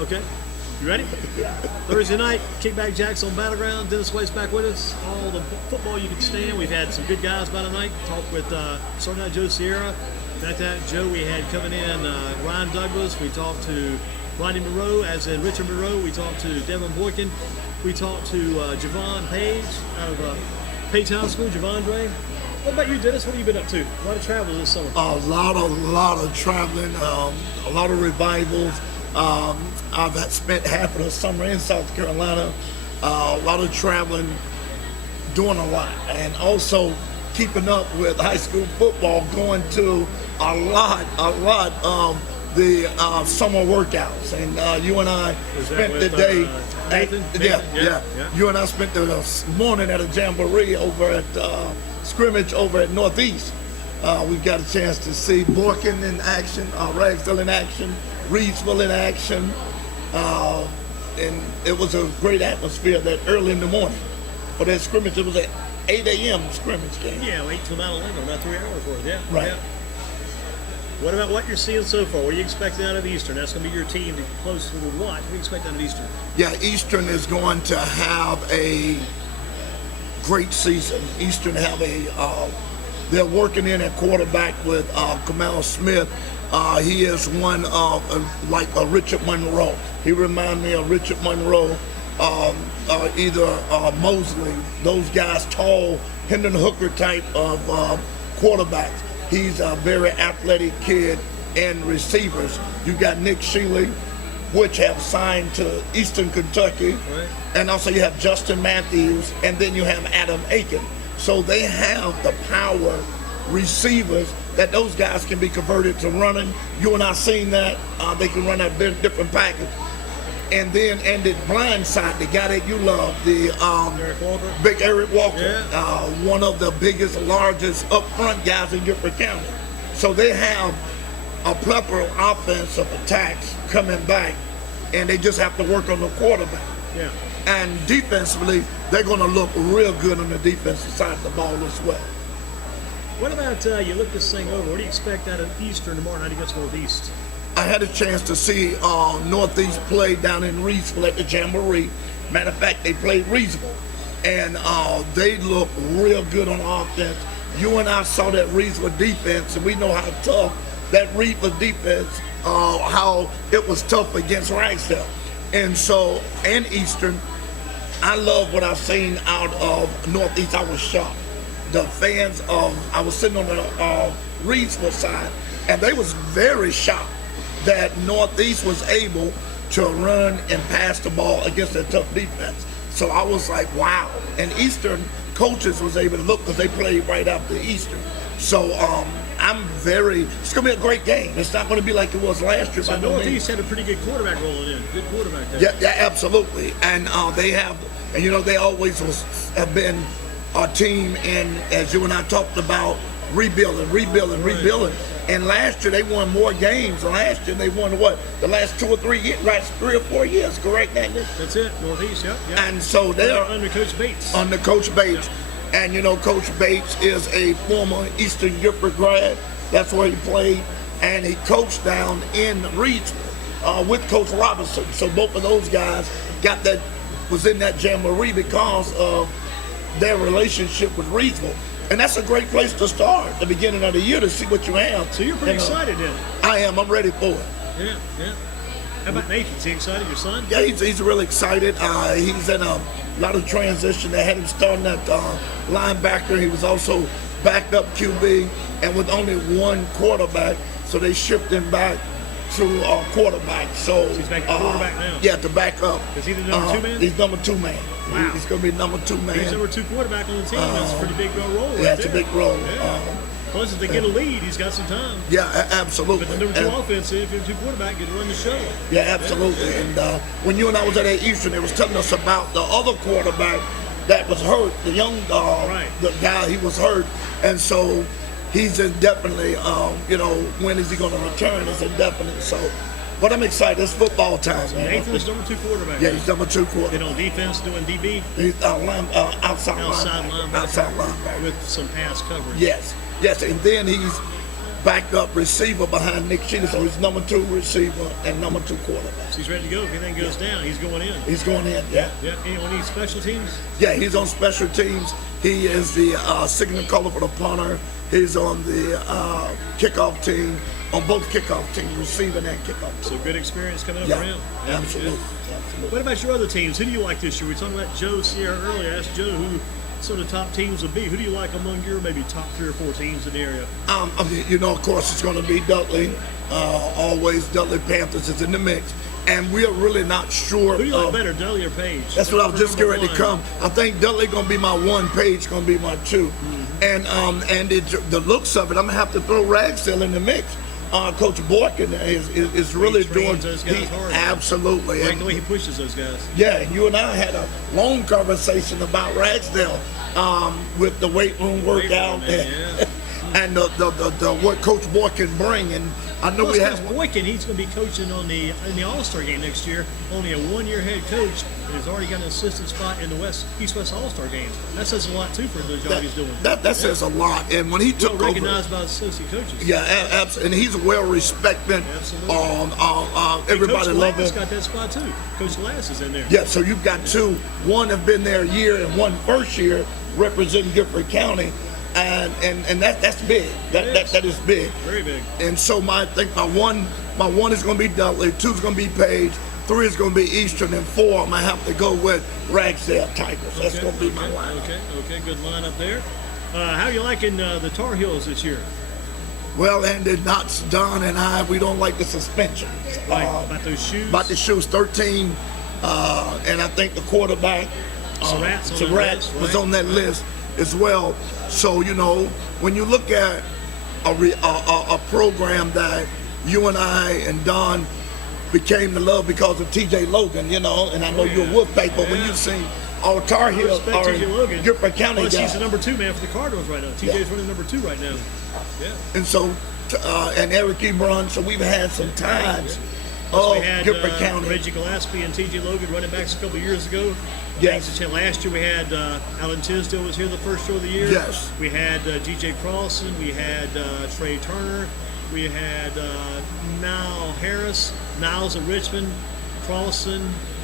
Okay. You ready? Thursday night, Kickback Jack's on Battleground. Dennis White's back with us. All the football you can stand. We've had some good guys by tonight. Talked with starting out Joe Sierra. Back to that Joe, we had coming in Ryan Douglas. We talked to Rodney Monroe, as in Richard Monroe. We talked to Devin Boykin. We talked to Javon Page out of Page High School. Javondre. What about you, Dennis? What have you been up to? A lot of travel this summer. A lot of traveling, a lot of revivals. I've spent half of the summer in South Carolina. A lot of traveling, doing a lot, and also keeping up with high school football. Going to a lot of the summer workouts, and you and I spent the day. Nathan? Yeah. You and I spent the morning at a jamboree over at scrimmage over at Northeast. We got a chance to see Boykin in action, Ragsdale in action, Reedsville in action, and it was a great atmosphere that early in the morning. For that scrimmage, it was an 8 a.m. scrimmage game. Yeah, 8 till 9:11, about 3 hours worth. Yeah, right. Yeah. What about what you're seeing so far? What are you expecting out of Eastern? That's going to be your team to close with what? What do you expect out of Eastern? Yeah, Eastern is going to have a great season. Eastern have they're working in at quarterback with Kamal Smith. He is one of like a Richard Monroe. He reminds me of Richard Monroe, either Mosley. Those guys, tall Hendon Hooker type of quarterbacks. He's a very athletic kid and receivers. You got Nick Shealy, which have signed to Eastern Kentucky. Right. And also you have Justin Matthews, and then you have Adam Aiken. So they have the power receivers that those guys can be converted to running. You and I seen that. They can run a different package. And then the blind side, the guy that you love, the Eric Walker. Big Eric Walker, Yeah. one of the biggest, largest upfront guys in Guilford County. So they have a plethora of offensive attacks coming back, and they just have to work on the quarterback. Yeah. And defensively, they're going to look real good on the defensive side of the ball as well. What about you look this thing over? What do you expect out of Eastern tomorrow night against Northeast? I had a chance to see Northeast play down in Reedsville at the Jamboree. Matter of fact, they played Reedsville, and they look real good on offense. You and I saw that Reedsville defense, and we know how tough that Reedsville defense, how it was tough against Ragsdale. And so, and Eastern, I love what I've seen out of Northeast. I was shocked. The fans, I was sitting on the Reedsville side, and they was very shocked that Northeast was able to run and pass the ball against a tough defense. So I was like, wow. And Eastern coaches was able to look because they played right after Eastern. So it's going to be a great game. It's not going to be like it was last year. So Northeast had a pretty good quarterback rolling in. Good quarterback there. Yeah, absolutely. And they have, and they always have been a team, and as you and I talked about, rebuilding. And last year they won more games. Last year they won what? The last 2 or 3 years, right? 3 or 4 years, correct, Daniel? That's it, Northeast, yep. And so they are under Coach Bates. Under Coach Bates. Yep. And Coach Bates is a former Eastern Guilford grad. That's where he played. And he coached down in Reedsville with Coach Robinson. So both of those guys was in that jamboree because of their relationship with Reedsville. And that's a great place to start at the beginning of the year to see what you have. So you're pretty excited then? I am. I'm ready for it. Yeah. How about Nathan? Is he excited, your son? Yeah, he's really excited. He's in a lot of transition. They had him starting at linebacker. He was also backup QB, and with only one quarterback, so they shipped him back to quarterback. So he's back to quarterback now? Yeah, to back up. Is he the number 2 man? He's number 2 man. Wow. He's going to be number 2 man. He's number 2 quarterback on the team. That's a pretty big role. Yeah, it's a big role. Yeah. Plus, if they get a lead, he's got some time. Yeah, absolutely. But the number 2 offensive, if you're 2 quarterback, you can run the show. Yeah, absolutely. Yeah. And when you and I was at Eastern, they was telling us about the other quarterback that was hurt, the young the guy, he was hurt. And so he's indefinitely, when is he going to return? It's indefinite. So, but I'm excited. It's football time, man. Nathan's number 2 quarterback. Yeah, he's number 2 quarterback. Then on defense, doing DB? He's outside linebacker. Outside linebacker. Outside linebacker. With some pass coverage. Yes. And then he's backup receiver behind Nick Sheeter, so he's number 2 receiver and number 2 quarterback. So he's ready to go. If anything goes down, he's going in. He's going in, yeah. Yeah. Any special teams? Yeah, he's on special teams. He is the signal caller for the punter. He's on the kickoff team, on both kickoff teams, receiving and kickoff. So good experience coming up Yeah, for him. absolutely. What about your other teams? Who do you like this year? We were talking about Joe Sierra earlier. I asked Joe who some of the top teams would be. Who do you like among your maybe top 3 or 4 teams in the area? Of course, it's going to be Dudley. Always Dudley Panthers is in the mix. And we are really not sure. Who do you like better, Dudley or Page? That's what I was just getting ready to come. I think Dudley going to be my 1, Page going to be my 2. Mm-hmm. And the looks of it, I'm going to have to throw Ragsdale in the mix. Coach Boykin is really doing. Those guys hard. Absolutely. Like the way he pushes those guys. Yeah, you and I had a long conversation about Ragsdale with the weight room workout and the what Coach Boykin bring. And I know we have Boykin. He's going to be coaching in the All-Star game next year. Only a 1-year head coach, and he's already got an assistant spot in the East-West All-Star game. That says a lot too for the job he's doing. That says a lot. And when he took over, recognized by associate coaches. Yeah, absolutely. And he's well respected. Absolutely. Everybody loves him. Coach Glass got that spot too. Coach Glass is in there. Yeah, so you've got 2. One have been there a year and one first year representing Gifford County. And that's big. That is big. Very big. And so I think my one is going to be Dudley, 2 is going to be Page, 3 is going to be Eastern, and 4 I'm going to have to go with Ragsdale Tigers. That's going to be my lineup. Okay, good lineup there. How are you liking the Tar Heels this year? Well, and not Don and I, we don't like the suspensions. About those shoes? About the shoes, 13, and I think the quarterback, Surratt was on that list as well. So, when you look at a program that you and I and Don became to love because of TJ Logan, and I know you're a Wolfpack, but when you see all Tar Heels are in Gifford County guys. He's the number 2 man for the Cardinals right now. TJ's running number 2 right now. Yeah. And so, and Eric Ebron, so we've had some times We had Gifford County. Reggie Gillespie and TJ Logan running backs a couple of years ago. Yes. Last year we had Alan Tisdale was here the first show of the year. Yes. We had G.J. Crossan. We had Trey Turner. We had Niall Harris. Niles of Richmond, Crossan,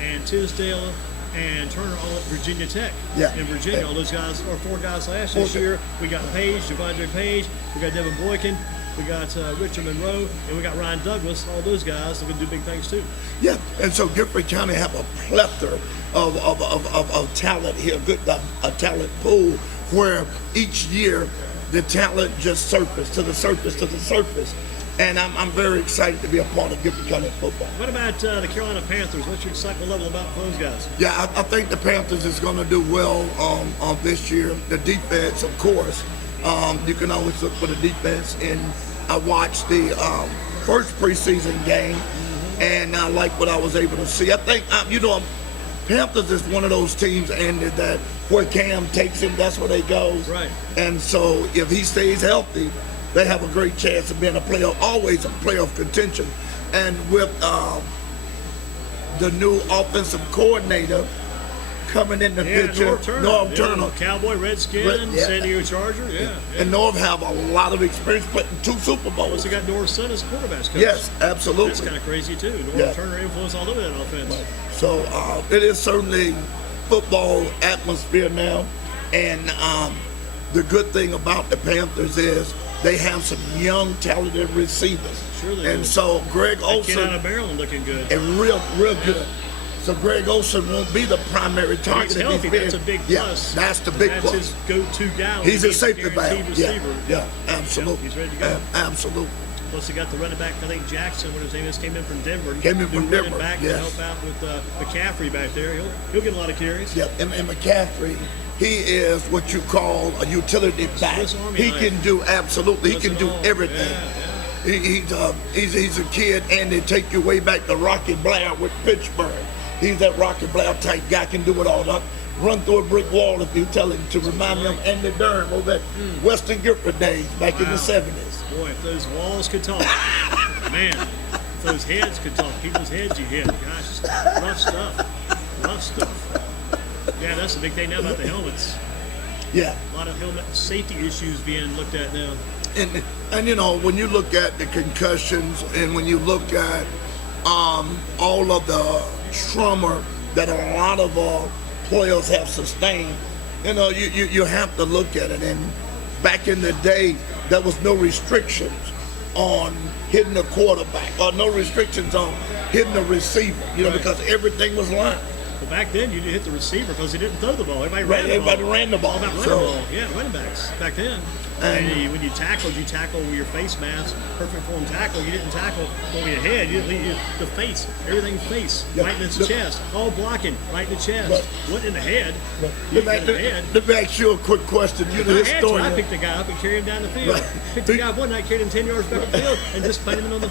and Tisdale, and Turner all at Virginia Tech. Yeah. In Virginia, all those guys are 4 guys last year. We got Page, Javondre Page. We got Devin Boykin. We got Richard Monroe, and we got Ryan Douglas. All those guys are going to do big things too. Yeah, and so Gifford County have a plethora of talent here, a talent pool where each year the talent just surface to the surface. And I'm very excited to be a part of Gifford County football. What about the Carolina Panthers? What's your excitement level about those guys? Yeah, I think the Panthers is going to do well on this year. The defense, of course, you can always look for the defense. And I watched the first preseason game, and I like what I was able to see. I think, Panthers is one of those teams, and that where Cam takes him, that's where they go. Right. And so if he stays healthy, they have a great chance of being always a playoff contention. And with the new offensive coordinator coming in the picture, Norv Turner. Cowboy, Redskin, San Diego Charger. Yeah. And Norv have a lot of experience playing 2 Super Bowls. Also got Norv's son as quarterback coach. Yes, absolutely. That's kind of crazy too. Norv Turner influence all over that offense. So it is certainly football atmosphere now. And the good thing about the Panthers is they have some young, talented receivers. Sure they do. And so Greg Olson. Kid out of Maryland looking good. And real good. So Greg Olson won't be the primary target. He's healthy. That's a big plus. Yeah, that's the big plus. That's his go-to guy. He's a safety valve. Receiver. Yeah, absolutely. He's ready to go. Absolutely. Plus, they got the running back, I think Jackson, what his name is, came in from Denver. Came in from Denver, back to help out with McCaffrey back there. He'll get a lot of carries. Yeah, and McCaffrey, he is what you call a utility back. He can do absolutely. He can do everything. Yeah. He's a kid, and they take you way back to Rocky Blair with Pittsburgh. He's that Rocky Blair type guy, can do it all. Run through a brick wall if you tell him to. Remind me of Andy Durham over at Western Gifford days back in the 70s. Boy, if those walls could talk, man, if those heads could talk, people's heads you hit, gosh, rough stuff. Yeah, that's the big thing now about the helmets. Yeah. A lot of helmet safety issues being looked at now. and you know, when you look at the concussions and when you look at all of the trauma that a lot of players have sustained, you know, you have to look at it. And back in the day, there was no restrictions on hitting the quarterback or no restrictions on hitting the receiver, you know, because everything was lined. Well, back then you didn't hit the receiver because he didn't throw the ball. Everybody ran Everybody ran the ball. About running the ball. Yeah, running backs back then. And when you tackled with your face mask, perfect form tackle. You didn't tackle over your head. You didn't leave the face, everything face, right in the chest. All blocking, right in the chest. What in the head? Let me ask you a quick question. You're the historian. I picked the guy up and carried him down the field. Picked the guy up one night, carried him 10 yards back the field, and just planted him on the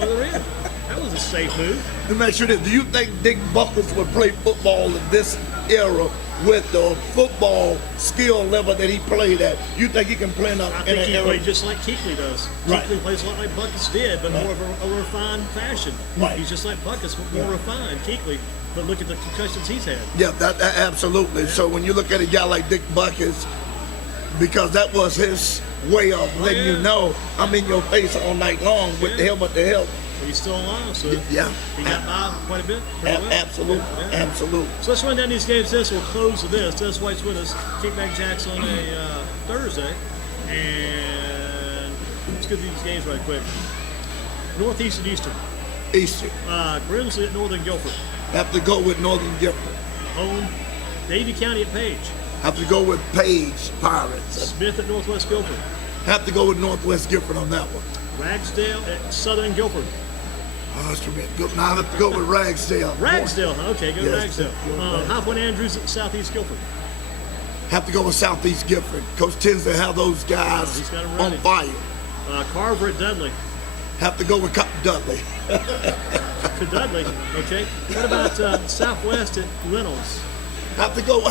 other end. That was a safe move. Let me ask you this. Do you think Dick Buckles would play football in this era with the football skill level that he played at? You think he can play in I think he played just like Kuechly does. Right. Kuechly plays a lot like Buckus did, but more of a refined fashion. Right. He's just like Buckus, but more refined, Kuechly. But look at the concussions he's had. Yeah, that absolutely. Yeah. So when you look at a guy like Dick Buckus, because that was his way of letting you know I'm in your face all night long with the helmet to help. But he's still alive, so he got by quite a bit. Absolutely, absolutely. So let's run down these games. We'll close with this. Dennis White's with us. Kickback Jack's on a Thursday, and let's go through these games right quick. Northeast and Eastern. Eastern. Grimsley at Northern Guilford. Have to go with Northern Guilford. Home. Davie County at Page. Have to go with Page Pirates. Smith at Northwest Guilford. Have to go with Northwest Guilford on that one. Ragsdale at Southern Guilford. Now I have to go with Ragsdale. Ragsdale, okay, go Ragsdale. High Point Andrews at Southeast Guilford. Have to go with Southeast Guilford. Coach tends to have those guys on fire. Carver at Dudley. Have to go with Dudley. To Dudley, okay. What about Southwest at Reynolds? Have to go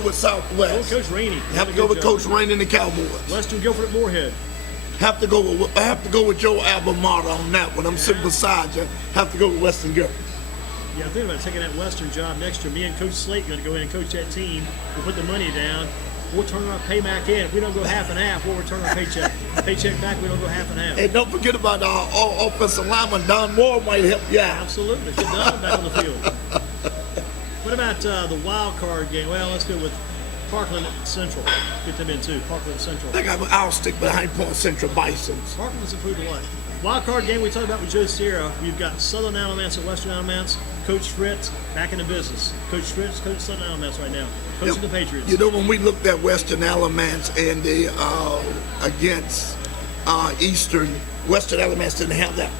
with Southwest. Coach Rainey. Have to go with Coach Rainey and the Cowboys. Western Guilford at Moorhead. Have to go with Joe Albemarle on that one. I'm sitting beside you. Have to go with Western Guilford. Yeah, I'm thinking about taking that Western job next year. Me and Coach Slate are going to go in and coach that team. We'll put the money down. We'll turn our payback in. If we don't go half and half, we'll return our paycheck. Paycheck back, we don't go half and half. And don't forget about our offensive lineman, Don Moore, might help you out. Absolutely. Get Don back on the field. What about the wild card game? Well, let's go with Parkland Central. Get them in too. Parkland Central. I'll stick behind Point Central Bisons. Parkland's improved a lot. Wild card game we talked about with Joe Sierra. We've got Southern Alamance and Western Alamance. Coach Fritz back in the business. Coach Fritz, Coach Southern Alamance right now. Coaching the Patriots. You know, when we looked at Western Alamance and the against Eastern, Western Alamance didn't have that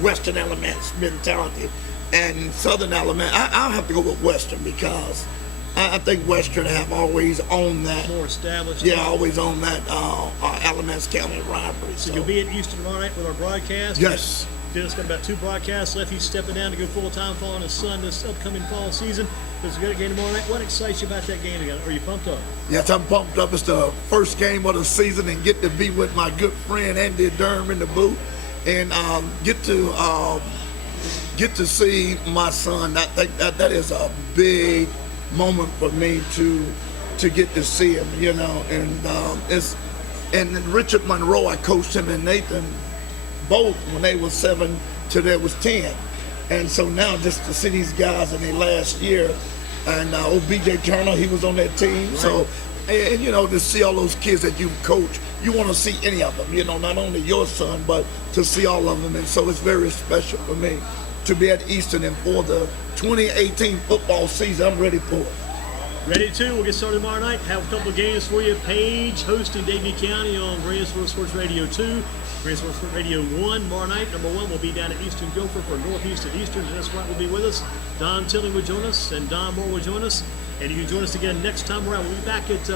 Western Alamance mentality. And Southern Alamance, I'll have to go with Western because I think Western have always owned that. More established. Yeah, always owned that Alamance County rivalry. So you'll be at Eastern tomorrow night with our broadcast? Yes. Dennis got about 2 broadcasts left. He's stepping down to go full-time following his son this upcoming fall season. There's a good game tomorrow night. What excites you about that game again? Are you pumped up? Yes, I'm pumped up. It's the first game of the season and get to be with my good friend Andy Durham in the booth and get to see my son. I think that is a big moment for me to get to see him, you know. And Richard Monroe, I coached him and Nathan both when they was 7 till they was 10. And so now just to see these guys in their last year, and B.J. Turner, he was on that team. Right. So, and you know, to see all those kids that you coach, you want to see any of them, you know, not only your son, but to see all of them. And so it's very special for me to be at Eastern and for the 2018 football season. I'm ready for it. Ready to. We'll get started tomorrow night. Have a couple of games for you. Page hosting Davie County on Greensboro Sports Radio 2. Greensboro Sports Radio 1 tomorrow night. Number 1 will be down at Eastern Guilford for Northeast and Eastern. Dennis White will be with us. Don Tilling will join us, and Don Moore will join us. And you can join us again next time around. We'll be back at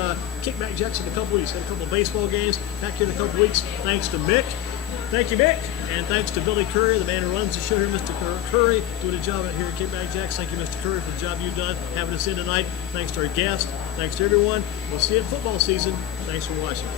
Kickback Jack's in a couple weeks. Got a couple of baseball games back here in a couple weeks. Thanks to Mick. Thank you, Mick. And thanks to Billy Curry, the man who runs the show here, Mr. Curry, doing a job out here at Kickback Jack's. Thank you, Mr. Curry, for the job you've done having us in tonight. Thanks to our guests. Thanks to everyone. We'll see you in football season. Thanks for watching.